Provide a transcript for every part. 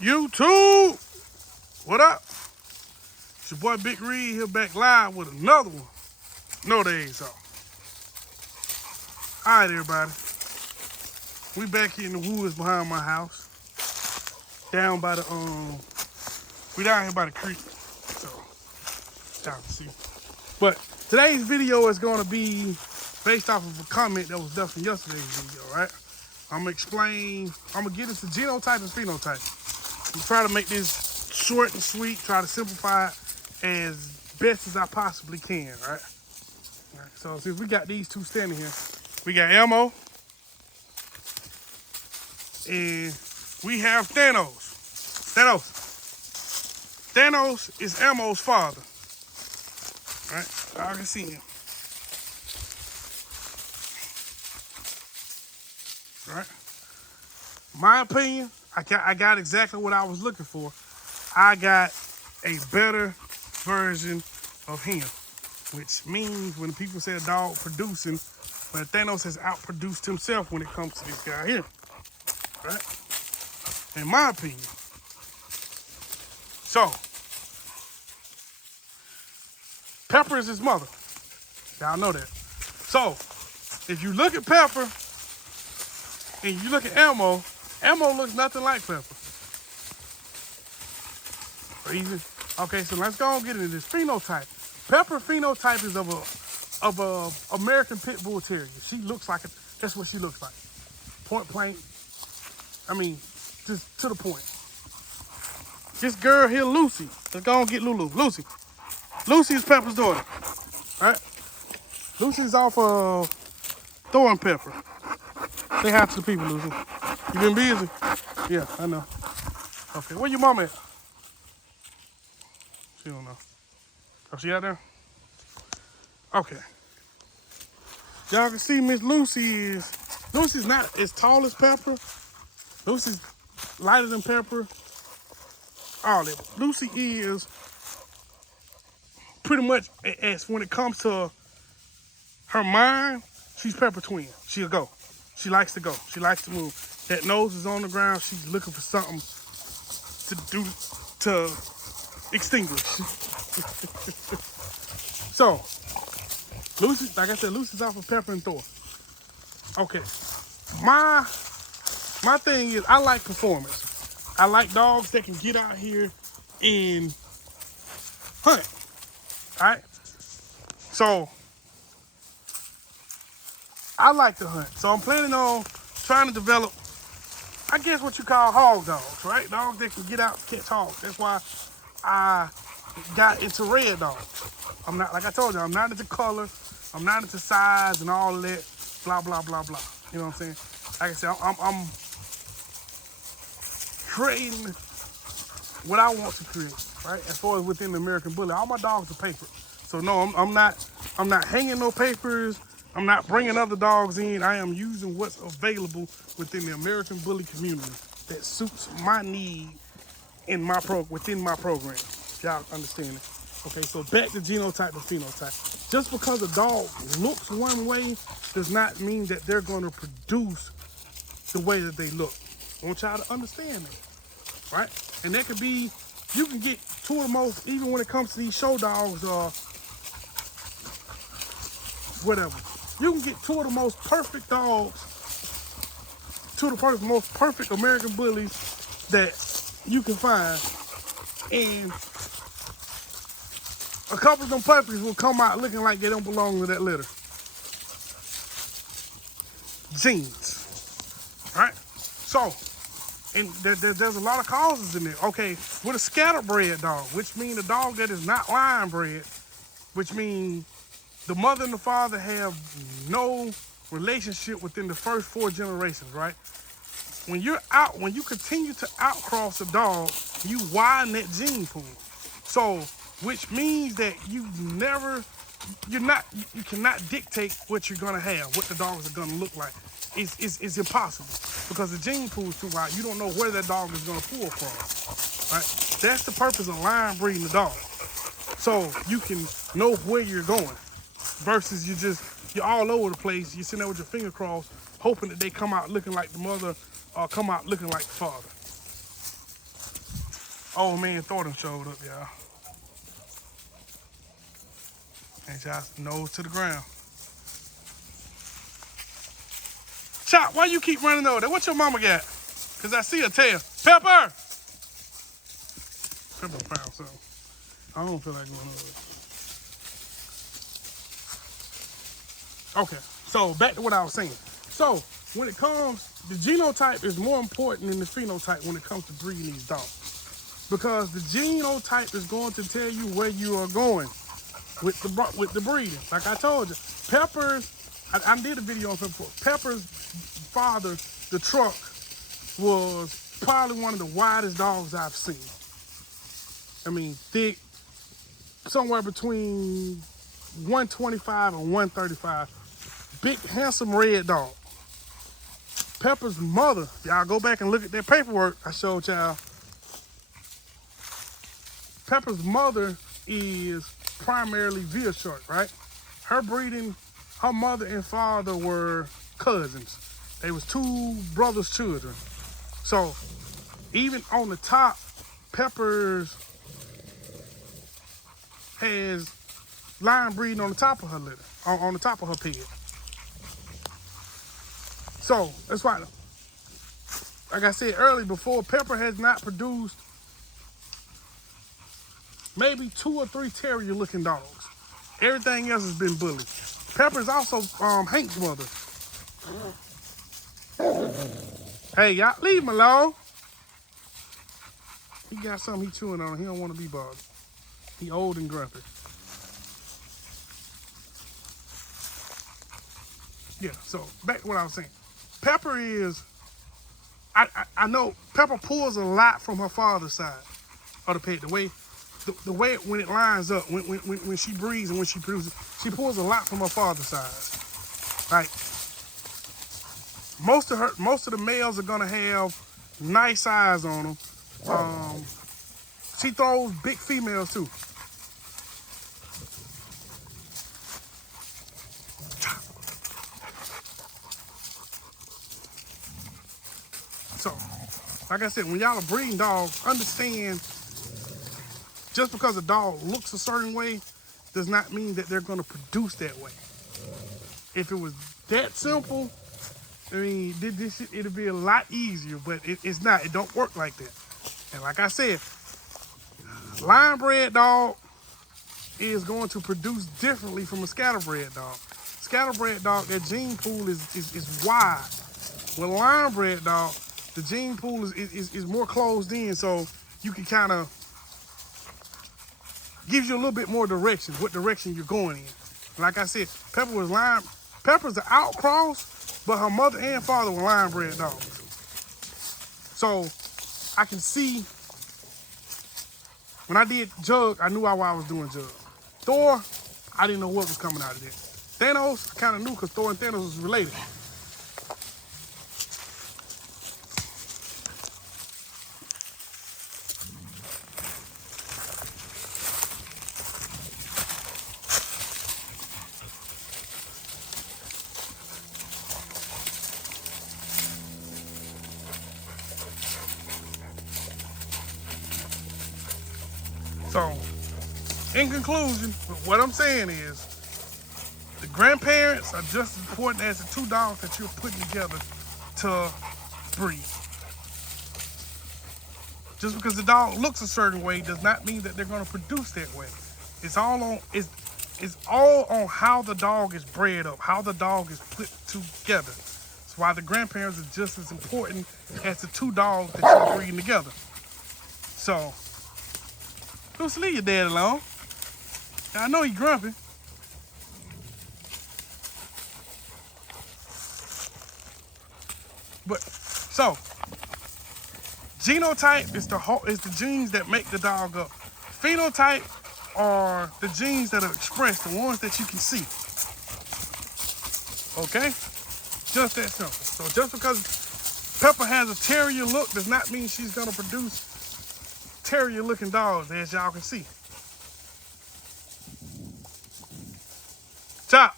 YouTube, what up? It's your boy Big Reed here back live with another one. No days off. All right, everybody. We back here in the woods behind my house. Down by the, we down here by the creek. So, y'all can see. But today's video is going to be based off of a comment that was left from yesterday's video, right? I'm going to get into genotype and phenotype. I'm trying to make this short and sweet, try to simplify it as best as I possibly can, right? All right, so since we got these two standing here, we got Elmo and we have Thanos. Thanos is Elmo's father, right? I can see him. Right? My opinion, I got exactly what I was looking for. I got a better version of him, which means when people say a dog producing, but Thanos has outproduced himself when it comes to this guy here, right? In my opinion. So, Pepper is his mother. Y'all know that. So, if you look at Pepper and you look at Elmo, Elmo looks nothing like Pepper. Easy. Okay, so let's go and get into this phenotype. Pepper phenotype is of a American Pit Bull Terrier. She looks like it. That's what she looks like. Point blank. I mean, just to the point. This girl here, Lucy. Let's go and get Lulu. Lucy is Pepper's daughter. All right. Lucy's off of Thorn Pepper. Say hi to the people, Lucy. You been busy? Yeah, I know. Okay, where your mom at? She don't know. Oh, she out there? Okay. Y'all can see Miss Lucy's not as tall as Pepper. Lucy's lighter than Pepper. All that. Lucy is pretty much, as when it comes to her mind, she's Pepper twin. She'll go. She likes to go. She likes to move. That nose is on the ground. She's looking for something to do to extinguish. So, Lucy, like I said, Lucy's off of Pepper and Thor. Okay. My thing is, I like performance. I like dogs that can get out here and hunt. All right? So, I like to hunt. So I'm planning on trying to develop, I guess what you call hog dogs, right? Dogs that can get out and catch hogs. That's why I got into red dogs. I'm not, like I told you, I'm not into color. I'm not into size and all of that, blah, blah, blah, blah. You know what I'm saying? Like I said, I'm creating what I want to create, right? As far as within the American Bully, all my dogs are paper. So no, I'm not hanging no papers. I'm not bringing other dogs in. I am using what's available within the American Bully community that suits my need in within my program. Y'all understand it? Okay, so back to genotype and phenotype. Just because a dog looks one way does not mean that they're going to produce the way that they look. I want y'all to understand that, right? And that could be, you can get two of the most, even when it comes to these show dogs or whatever, you can get two of the most perfect dogs, two of the most perfect American Bullies that you can find, and a couple of them puppies will come out looking like they don't belong to that litter. Genes, right? So, and there's a lot of causes in there. Okay, with a scatterbred dog, which means a dog that is not line bred, which means the mother and the father have no relationship within the first 4 generations, right? When you continue to outcross a dog, you widen that gene pool. So, which means that you cannot dictate what you're gonna have, what the dogs are gonna look like. It's impossible because the gene pool is too wide. You don't know where that dog is gonna pull from, right? That's the purpose of line breeding the dog. So you can know where you're going versus you're all over the place. You're sitting there with your finger crossed, hoping that they come out looking like the mother or come out looking like the father. Old man Thornton showed up, y'all. And just nose to the ground. Chop, why you keep running over there? What your mama got? Because I see a tail. Pepper! Pepper found something. I don't feel like going over there. Okay, so back to what I was saying. So, when it comes, the genotype is more important than the phenotype when it comes to breeding these dogs. Because the genotype is going to tell you where you are going with the breeding. Like I told you, Pepper's, I did a video on Pepper before. Pepper's father, the truck, was probably one of the widest dogs I've seen. I mean, thick, somewhere between 125 and 135. Big, handsome red dog. Pepper's mother, y'all go back and look at that paperwork I showed y'all. Pepper's mother is primarily veal short, right? Her breeding, her mother and father were cousins. They was two brothers' children. So even on the top, Pepper's has line breeding on the top of her litter, on the top of her pig. So that's why, like I said earlier before, Pepper has not produced maybe 2 or 3 terrier looking dogs. Everything else has been bullied. Pepper's also Hank's mother. Hey, y'all, leave him alone. He got something he chewing on. He don't want to be bothered. He old and grumpy. Yeah, so back to what I was saying. Pepper is, I know Pepper pulls a lot from her father's side of the pet. The way when it lines up, when she breeds and when she produces, she pulls a lot from her father's side. Like most of the males are gonna have nice eyes on them. She throws big females too. So, like I said, when y'all are breeding dogs, understand just because a dog looks a certain way does not mean that they're going to produce that way. If it was that simple, I mean, it'd be a lot easier, but it's not. It don't work like that. And like I said, line bred dog is going to produce differently from a scatterbred dog. Scatterbred dog, their gene pool is wide. With a line bred dog, the gene pool is more closed in, so you can kind of gives you a little bit more direction, what direction you're going in. Like I said, Pepper's an outcross, but her mother and father were line bred dogs. So I can see, when I did Jug, I knew why I was doing Jug. Thor, I didn't know what was coming out of that. Thanos, I kind of knew because Thor and Thanos was related. So, in conclusion, what I'm saying is, the grandparents are just as important as the 2 dogs that you're putting together to breed. Just because the dog looks a certain way does not mean that they're going to produce that way. It's all on how the dog is bred up, how the dog is put together. That's why the grandparents are just as important as the 2 dogs that you're breeding together. So, Lucy, leave your dad alone. I know he's grumpy. But, so, genotype is the genes that make the dog up. Phenotype are the genes that are expressed, the ones that you can see. Okay? Just that simple. So just because Pepper has a terrier look does not mean she's going to produce terrier looking dogs, as y'all can see. Chop.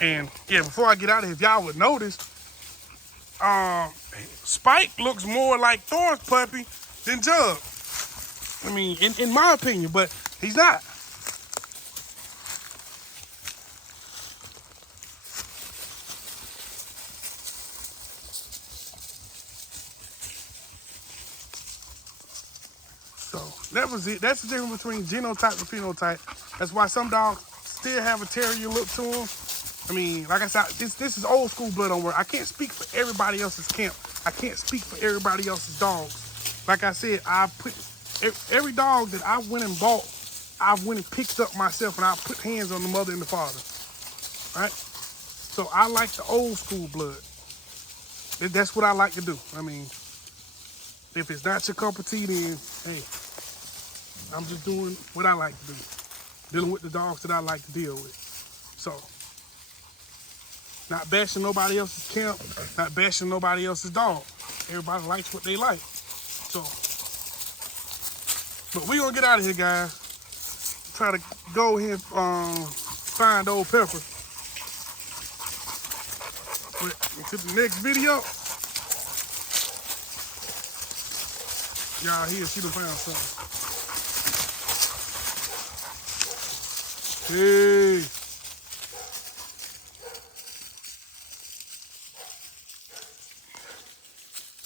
And yeah, before I get out of here, if y'all would notice, Spike looks more like Thor's puppy than Jug. I mean, in my opinion, but he's not. So that was it. That's the difference between genotype and phenotype. That's why some dogs still have a terrier look to them. I mean, like I said, this is old school blood on work. I can't speak for everybody else's camp. I can't speak for everybody else's dogs. Like I said, I put every dog that I went and bought, I went and picked up myself, and I put hands on the mother and the father. Right? So I like the old school blood. That's what I like to do. I mean, if it's not your cup of tea, then hey, I'm just doing what I like to do. Dealing with the dogs that I like to deal with. So, not bashing nobody else's camp, not bashing nobody else's dog. Everybody likes what they like. So, but we gonna get out of here, guys. Try to go here and find old Pepper. But until the next video, y'all here, she done found something. Peace.